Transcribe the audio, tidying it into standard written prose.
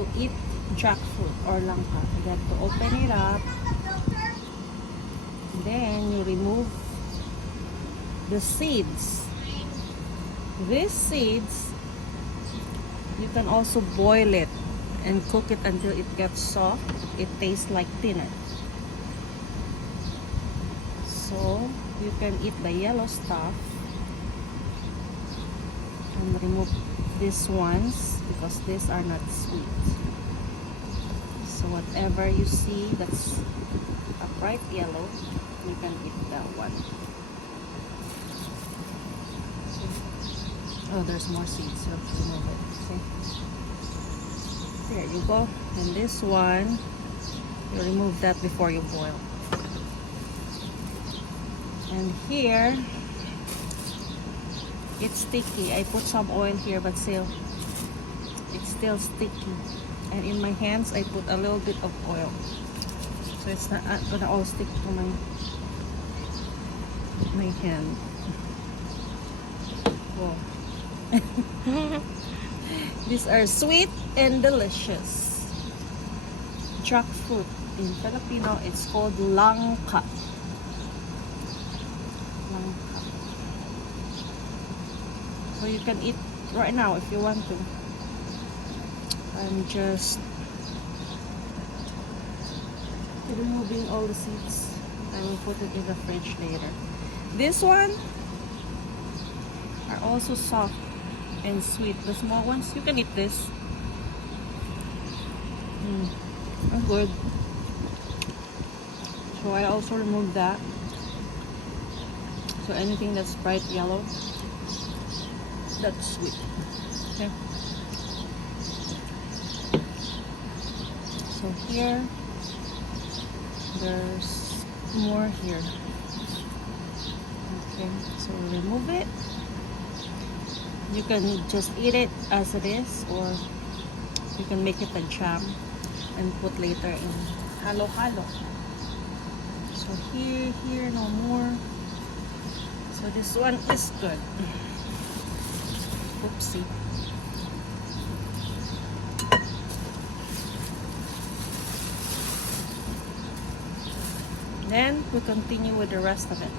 to eat jackfruit or langka, you got to open it up. Then you remove the seeds. These seeds, you can also boil it and cook it until it gets soft. It tastes like peanut. So you can eat the yellow stuff and remove these ones because these are not sweet. So whatever you see that's a bright yellow, you can eat that one. Oh, there's more seeds, so remove it. See? There you go. And this one, you remove that before you boil. And here, it's sticky. I put some oil here, but still, it's still sticky. And in my hands, I put a little bit of oil, so it's not gonna all stick to my hand. Whoa. These are sweet and delicious jackfruit. In Filipino, it's called langka. So you can eat right now if you want to. I'm just removing all the seeds. I will put it in the fridge later. This one are also soft and sweet. The small ones, you can eat this. Good. So I also removed that. So anything that's bright yellow, that's sweet. Okay. So here, there's more here. Okay, so remove it. You can just eat it as it is, or you can make it a jam and put later in halo-halo. So here, no more. So this one is good. Oopsie. Then we continue with the rest of it.